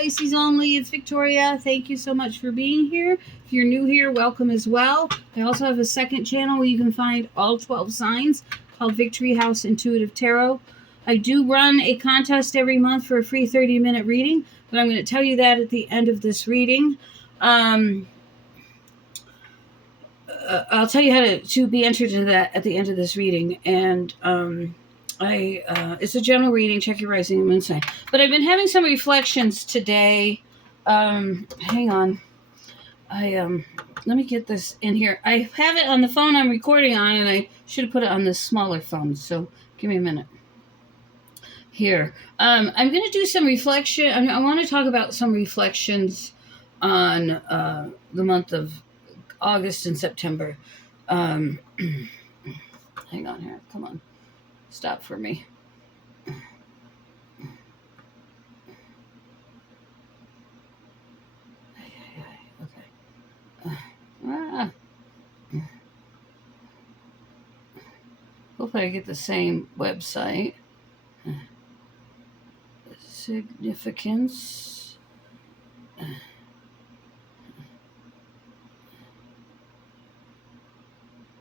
Pisces only. It's Victoria. Thank you so much for being here. If you're new here, welcome as well. I also have a second channel where you can find all 12 signs called Victory House Intuitive Tarot. I do run a contest every month for a free 30-minute reading, but I'm going to tell you that at the end of this reading. I'll tell you how to be entered into that at the end of this reading. And it's a general reading. Check your rising and moon sign. But I've been having some reflections today. Hang on. Let me get this in here. I have it on the phone I'm recording on, and I should have put it on this smaller phone. So give me a minute. Here. I'm going to do some reflection. I want to talk about some reflections on the month of August and September. Hang on here. Come on. Stop for me. Okay. Hopefully I get the same website. Significance.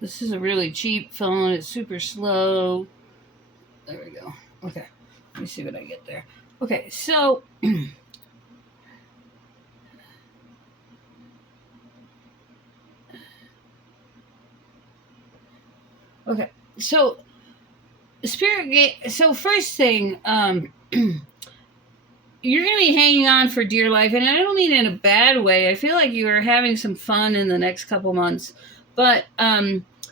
This is a really cheap phone. It's super slow. There we go. Okay. Let me see what I get there. Okay, so okay. So so first thing, you're going to be hanging on for dear life, and I don't mean in a bad way. I feel like you are having some fun in the next couple months, but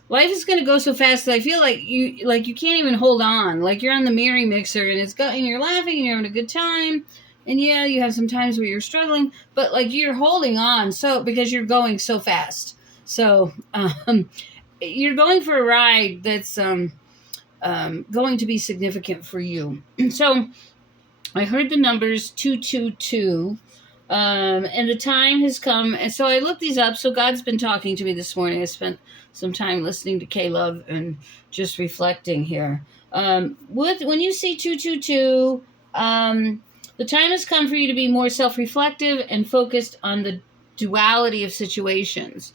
life is going to go so fast that I feel like you can't even hold on. Like you're on the Merry Mixer, and and you're laughing, and you're having a good time, and yeah, you have some times where you're struggling, but like you're holding on because you're going so fast. So you're going for a ride that's going to be significant for you. So I heard the numbers 222, and the time has come. And so I looked these up. So God's been talking to me this morning. I spent some time listening to K-Love and just reflecting here. When you see 222, the time has come for you to be more self-reflective and focused on the duality of situations,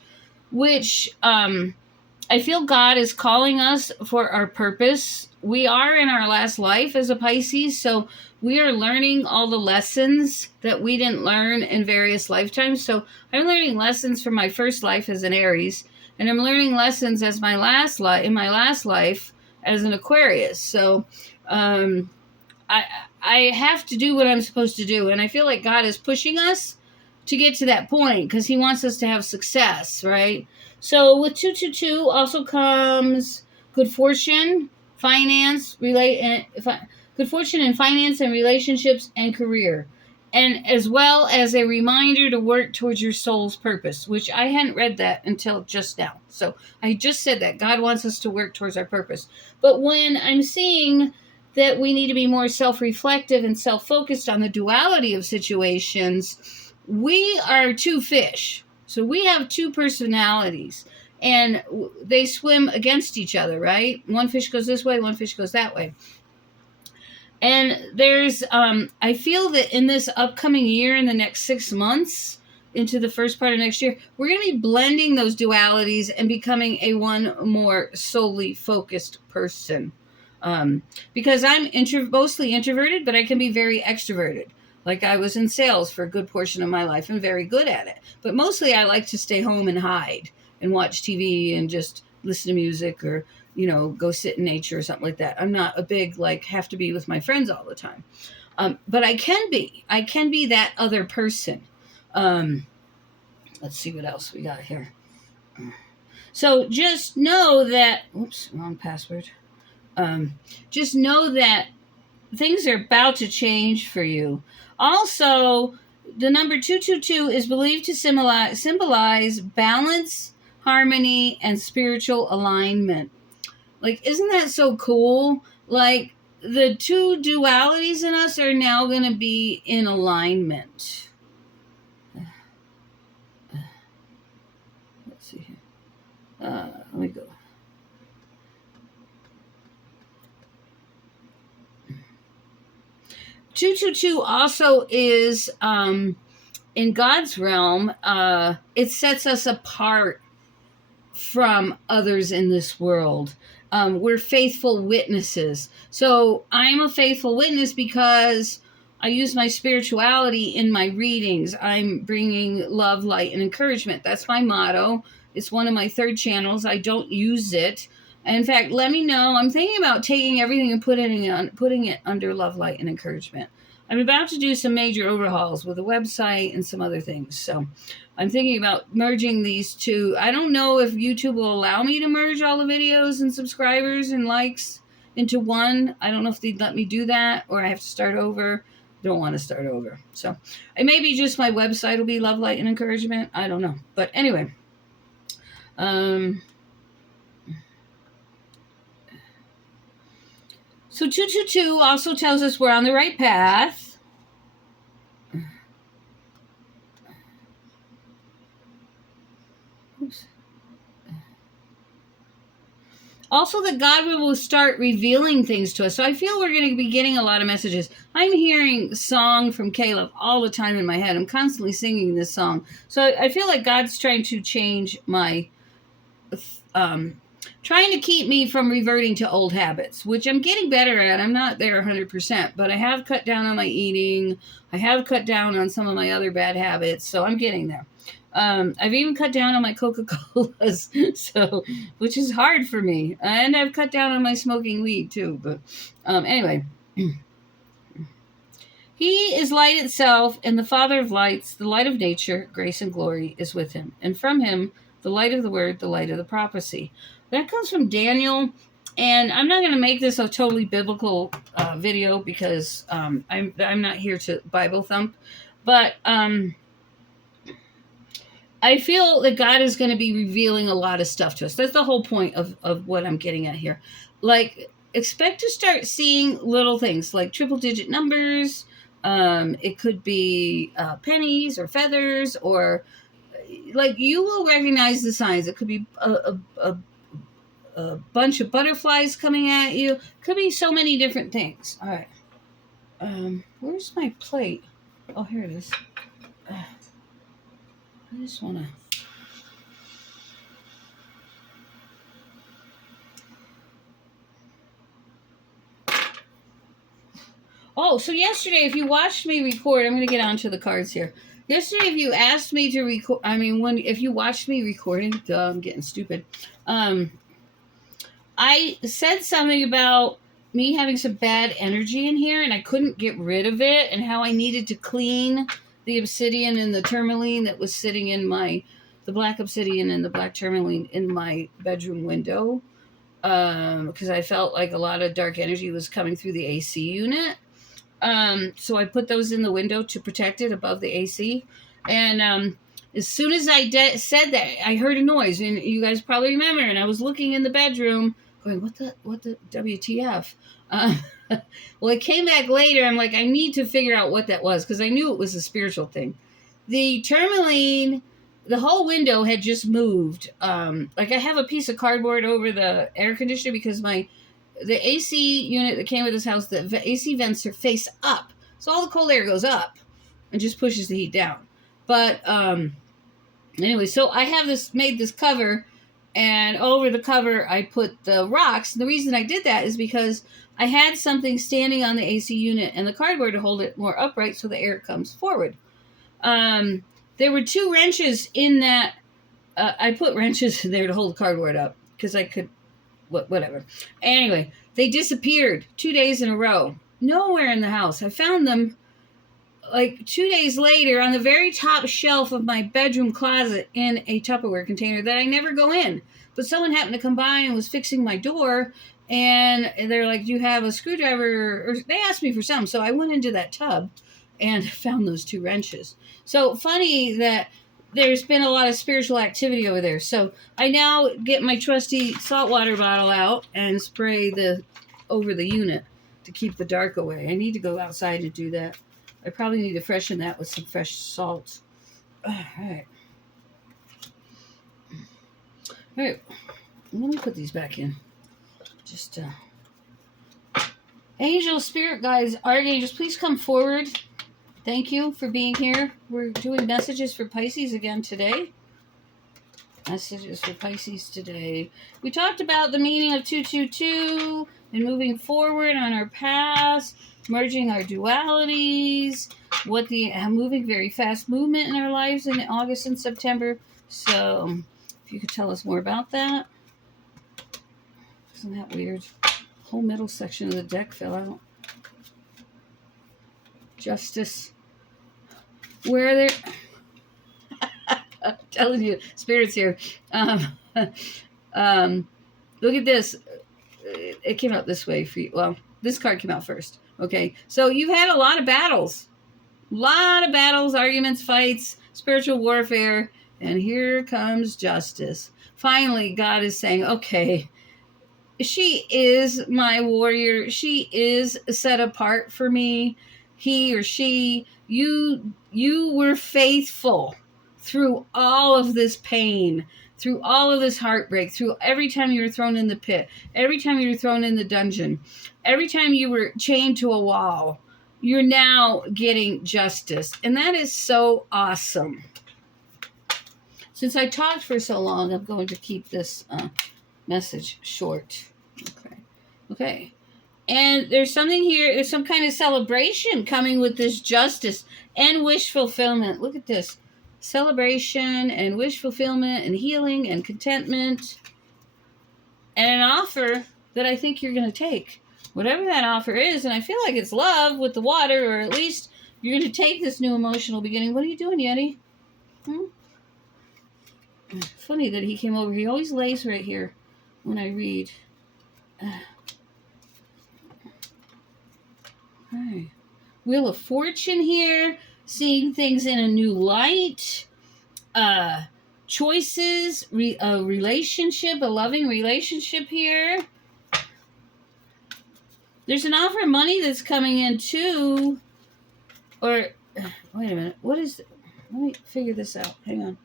which I feel God is calling us for our purpose. We are in our last life as a Pisces, so we are learning all the lessons that we didn't learn in various lifetimes. So I'm learning lessons from my first life as an Aries, and I'm learning lessons as in my last life as an Aquarius. So I have to do what I'm supposed to do, and I feel like God is pushing us to get to that point because He wants us to have success, right? So with 222 also comes good fortune, good fortune in finance and relationships and career, and as well as a reminder to work towards your soul's purpose, which I hadn't read that until just now. So I just said that God wants us to work towards our purpose. But when I'm seeing that we need to be more self-reflective and self-focused on the duality of situations, we are two fish. So we have two personalities, and they swim against each other, right? One fish goes this way, one fish goes that way. And there's, I feel that in this upcoming year, in the next 6 months, into the first part of next year, we're going to be blending those dualities and becoming a one more solely focused person. Because I'm mostly introverted, but I can be very extroverted. Like I was in sales for a good portion of my life and very good at it. But mostly I like to stay home and hide and watch TV and just listen to music or, go sit in nature or something like that. I'm not a big, have to be with my friends all the time. But I can be that other person. Let's see what else we got here. So just know that, oops, wrong password. Just know that things are about to change for you. Also, the number 222 is believed to symbolize balance, harmony, and spiritual alignment. Isn't that so cool? The two dualities in us are now going to be in alignment. Let's see here. Let me go. 222 also is in God's realm. It sets us apart from others in this world. We're faithful witnesses. So I'm a faithful witness because I use my spirituality in my readings. I'm bringing love, light, and encouragement. That's my motto. It's one of my third channels. I don't use it. In fact, let me know. I'm thinking about taking everything and putting it under love, light, and encouragement. I'm about to do some major overhauls with a website and some other things. So I'm thinking about merging these two. I don't know if YouTube will allow me to merge all the videos and subscribers and likes into one. I don't know if they'd let me do that, or I have to start over. Don't want to start over. So maybe just my website will be love, light, and encouragement. I don't know. But anyway. So 222 also tells us we're on the right path. Oops. Also, that God will start revealing things to us. So I feel we're going to be getting a lot of messages. I'm hearing song from Caleb all the time in my head. I'm constantly singing this song. So I feel like God's trying to change my... trying to keep me from reverting to old habits, which I'm getting better at. I'm not there 100%, but I have cut down on my eating. I have cut down on some of my other bad habits, so I'm getting there. I've even cut down on my Coca-Colas, so which is hard for me. And I've cut down on my smoking weed too. But anyway, he is light itself, and the Father of lights, the light of nature, grace and glory is with him, and from him the light of the word, the light of the prophecy. That comes from Daniel, and I'm not going to make this a totally biblical video because I'm not here to Bible thump, but I feel that God is going to be revealing a lot of stuff to us. That's the whole point of what I'm getting at here. Like, expect to start seeing little things like triple-digit numbers. It could be pennies or feathers, or like you will recognize the signs. It could be a bunch of butterflies coming at you. Could be so many different things. All right. Where's my plate? Oh, here it is. I just want to... Oh, so yesterday, if you watched me record, I'm going to get onto the cards here. Yesterday, if you asked me to record, if you watched me recording, I'm getting stupid. I said something about me having some bad energy in here, and I couldn't get rid of it, and how I needed to clean the obsidian and the tourmaline that was sitting in the black obsidian and the black tourmaline in my bedroom window, because I felt like a lot of dark energy was coming through the AC unit. So I put those in the window to protect it above the AC. And as soon as I said that, I heard a noise, and you guys probably remember, and I was looking in the bedroom going, what the WTF? Well, it came back later. I'm like, I need to figure out what that was, because I knew it was a spiritual thing. The tourmaline, the whole window had just moved. Like I have a piece of cardboard over the air conditioner because the AC unit that came with this house, the AC vents are face up. So all the cold air goes up and just pushes the heat down. But anyway, so I have made this cover, and over the cover I put the rocks. And the reason I did that is because I had something standing on the AC unit and the cardboard to hold it more upright so the air comes forward. There were 2 wrenches in that. I put wrenches in there to hold the cardboard up because I could... whatever. Anyway, they disappeared 2 days in a row. Nowhere in the house. I found them like 2 days later on the very top shelf of my bedroom closet in a Tupperware container that I never go in. But someone happened to come by and was fixing my door, and they're like, do you have a screwdriver? Or they asked me for some. So I went into that tub and found those 2 wrenches. So funny that there's been a lot of spiritual activity over there. So I now get my trusty saltwater bottle out and spray over the unit to keep the dark away. I need to go outside and do that. I probably need to freshen that with some fresh salt. All right. Let me put these back in. Just, Angels, spirit guides, archangels, please come forward. Thank you for being here. We're doing messages for Pisces again today. Messages for Pisces today. We talked about the meaning of 222 and moving forward on our paths, merging our dualities, what the moving very fast movement in our lives in August and September. So, if you could tell us more about that. Isn't that weird? The whole middle section of the deck fell out. Justice. Where are there? I'm telling you, spirits here. Look at this. It came out this way for you. Well, this card came out first. Okay, so you've had a lot of battles. Arguments, fights, spiritual warfare, and here comes justice. Finally, God is saying, okay, she is my warrior. She is set apart for me. He or she, you were faithful through all of this pain, through all of this heartbreak, through every time you were thrown in the pit, every time you were thrown in the dungeon, every time you were chained to a wall, you're now getting justice. And that is so awesome. Since I talked for so long, I'm going to keep this message short. Okay. And there's something here, there's some kind of celebration coming with this justice and wish fulfillment. Look at this. Celebration and wish fulfillment and healing and contentment. And an offer that I think you're going to take. Whatever that offer is, and I feel like it's love with the water, or at least you're going to take this new emotional beginning. What are you doing, Yeti? Funny that he came over. He always lays right here when I read. Okay. Wheel of Fortune here. Seeing things in a new light. Choices. A relationship. A loving relationship here. There's an offer of money that's coming in too. Or, wait a minute. What is... Let me figure this out. Hang on.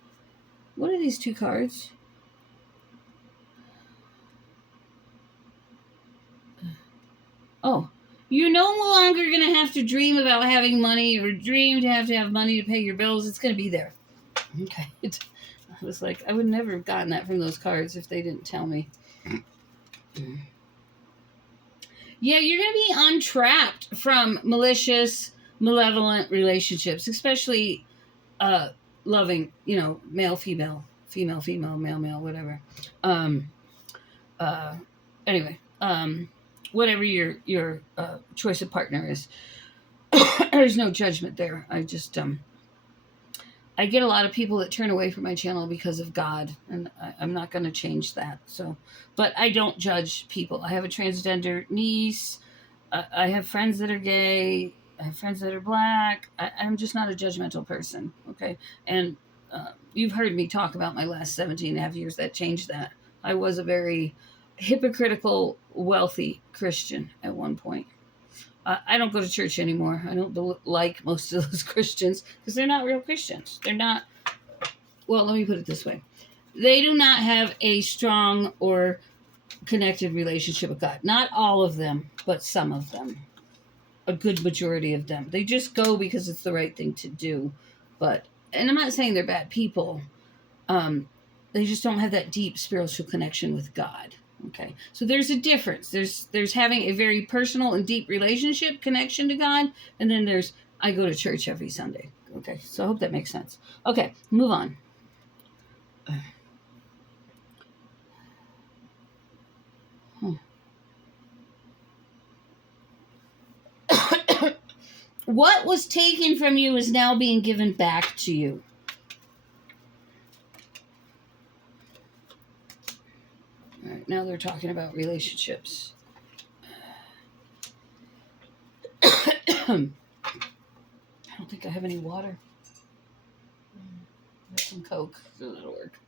What are these two cards? Oh. You're no longer going to have to dream about having money or dream to have money to pay your bills. It's going to be there. Okay. I was like, I would never have gotten that from those cards if they didn't tell me. Yeah, you're going to be untrapped from malicious, malevolent relationships, especially loving, male, female, male, whatever. Anyway, whatever your choice of partner is. There's no judgment there. I just, I get a lot of people that turn away from my channel because of God, and I'm not going to change that. So, but I don't judge people. I have a transgender niece. I have friends that are gay. I have friends that are black. I'm just not a judgmental person. Okay. And you've heard me talk about my last 17 and a half years. That changed that. I was a very hypocritical, wealthy Christian at one point. I don't go to church anymore. I don't like most of those Christians because they're not real Christians. They're not, well, let me put it this way. They do not have a strong or connected relationship with God. Not all of them, but some of them. A good majority of them. They just go because it's the right thing to do. And I'm not saying they're bad people. They just don't have that deep spiritual connection with God. Okay, so there's a difference. There's having a very personal and deep relationship connection to God, and then there's I go to church every Sunday. Okay, so I hope that makes sense. Okay, move on. What was taken from you is now being given back to you. All right, now they're talking about relationships. I don't think I have any water. I have some Coke. That'll work.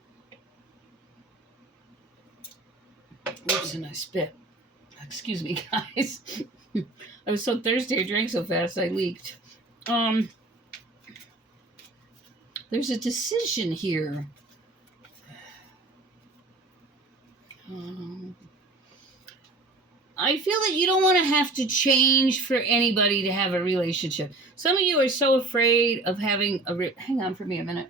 Oops, and I spit. Excuse me, guys. I was so thirsty, I drank so fast, I leaked. There's a decision here. I feel that you don't want to have to change for anybody to have a relationship. Some of you are so afraid of having a... Hang on for me a minute.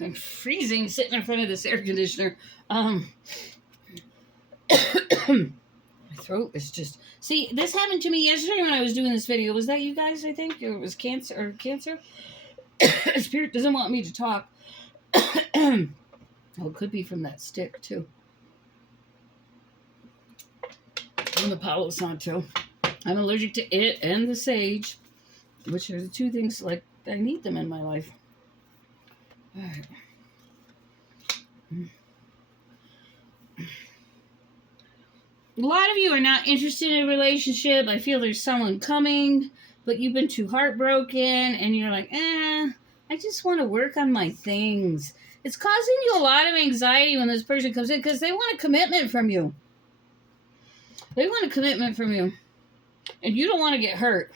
I'm freezing sitting in front of this air conditioner. My throat is just... See, this happened to me yesterday when I was doing this video. Was that you guys, I think? Or it was cancer? Spirit doesn't want me to talk. Oh, it could be from that stick, too. And the Palo Santo. I'm allergic to it and the sage, which are the two things, like, I need them in my life. All right. A lot of you are not interested in a relationship. I feel there's someone coming, but you've been too heartbroken, and you're like, I just want to work on my things. It's causing you a lot of anxiety when this person comes in because they want a commitment from you. They want a commitment from you, and you don't want to get hurt.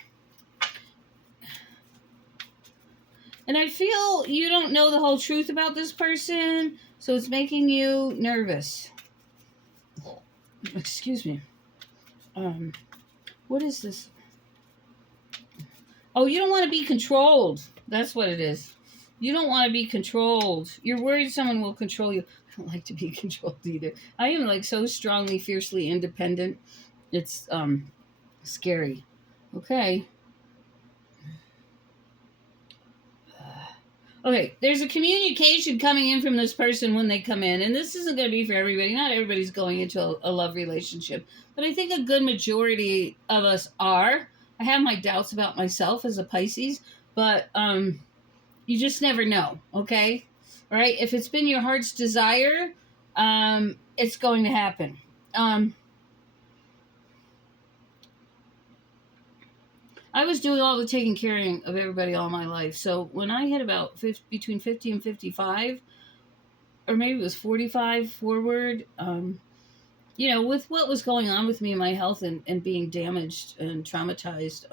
And I feel you don't know the whole truth about this person, so it's making you nervous. Excuse me. What is this? Oh, you don't want to be controlled. That's what it is. You don't want to be controlled. You're worried someone will control you. I don't like to be controlled either. I am like so strongly, fiercely independent. It's scary. Okay. Okay, there's a communication coming in from this person when they come in, and this isn't going to be for everybody. Not everybody's going into a love relationship, but I think a good majority of us are. I have my doubts about myself as a Pisces, but you just never know, okay? All right, if it's been your heart's desire, it's going to happen. I was doing all the taking care of everybody all my life. So when I hit about between 50 and 55, or maybe it was 45 forward, with what was going on with me and my health and being damaged and traumatized,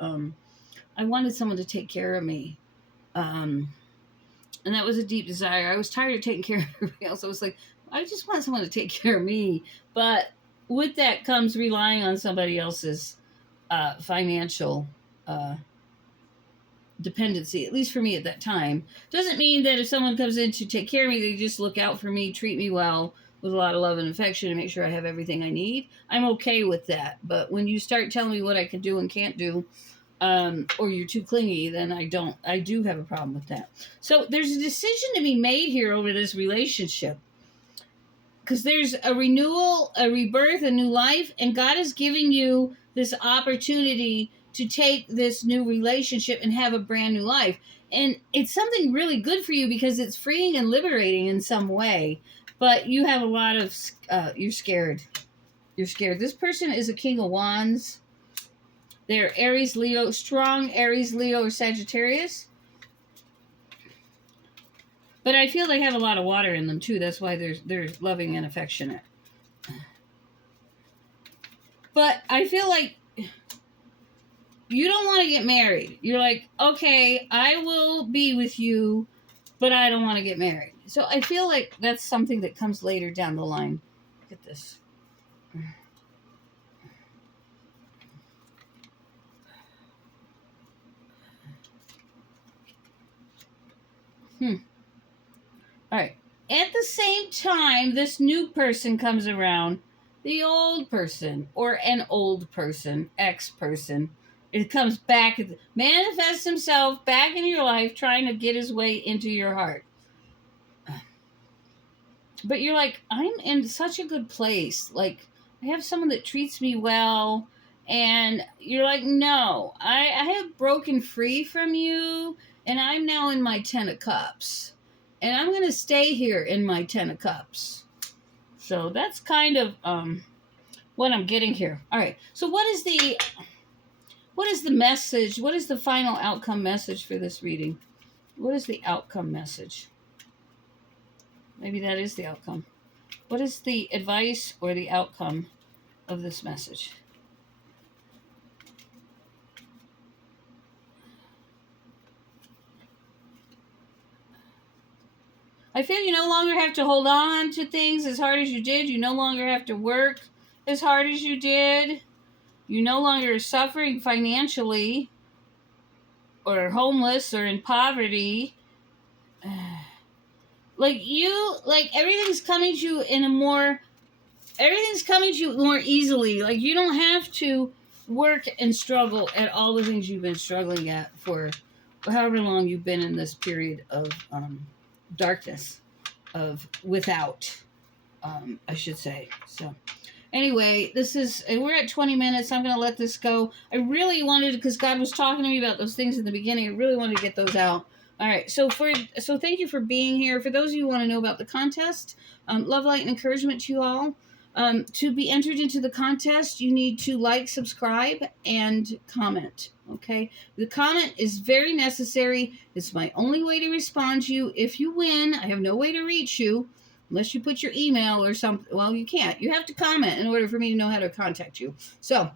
I wanted someone to take care of me. And that was a deep desire. I was tired of taking care of everybody else. I was like, I just want someone to take care of me. But with that comes relying on somebody else's financial dependency, at least for me at that time. Doesn't mean that if someone comes in to take care of me, they just look out for me, treat me well with a lot of love and affection, and make sure I have everything I need. I'm okay with that. But when you start telling me what I can do and can't do, or you're too clingy, then I do have a problem with that. So there's a decision to be made here over this relationship, because there's a renewal, a rebirth, a new life, and God is giving you this opportunity to take this new relationship and have a brand new life. And it's something really good for you because it's freeing and liberating in some way. But you have a lot of, you're scared. You're scared. This person is a King of Wands. They're Aries, Leo, strong Aries, Leo, or Sagittarius. But I feel they have a lot of water in them too. That's why they're loving and affectionate. But I feel like you don't want to get married. You're like, okay, I will be with you, but I don't want to get married. So I feel like that's something that comes later down the line. Look at this. All right. At the same time, this new person comes around, the old person, or an old person, ex-person. It comes back, manifests himself back in your life, trying to get his way into your heart. But you're like, I'm in such a good place. Like, I have someone that treats me well. And you're like, no, I have broken free from you. And I'm now in my 10 of Cups. And I'm going to stay here in my 10 of Cups. So that's kind of what I'm getting here. All right. So what is the message? What is the final outcome message for this reading? What is the outcome message? Maybe that is the outcome. What is the advice or the outcome of this message. I feel you no longer have to hold on to things as hard as you did. You no longer have to work as hard as you did. You no longer are suffering financially or homeless or in poverty. Like everything's coming to you everything's coming to you more easily. Like you don't have to work and struggle at all the things you've been struggling at for however long you've been in this period of darkness, of without, I should say. So anyway, we're at 20 minutes. I'm going to let this go. I really wanted, because God was talking to me about those things in the beginning, I really wanted to get those out. All right, so thank you for being here. For those of you who want to know about the contest, love, light, and encouragement to you all. To be entered into the contest, you need to like, subscribe, and comment. Okay, the comment is very necessary. It's my only way to respond to you. If you win, I have no way to reach you unless you put your email or something. Well, you can't. You have to comment in order for me to know how to contact you. So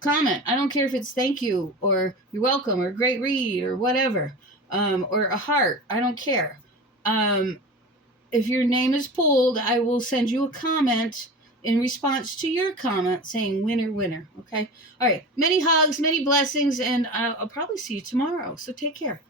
comment. I don't care if it's thank you or you're welcome or great read or whatever, or a heart. I don't care. If your name is pulled, I will send you a comment in response to your comment saying winner, winner. Okay. All right. Many hugs, many blessings, and I'll probably see you tomorrow. So take care.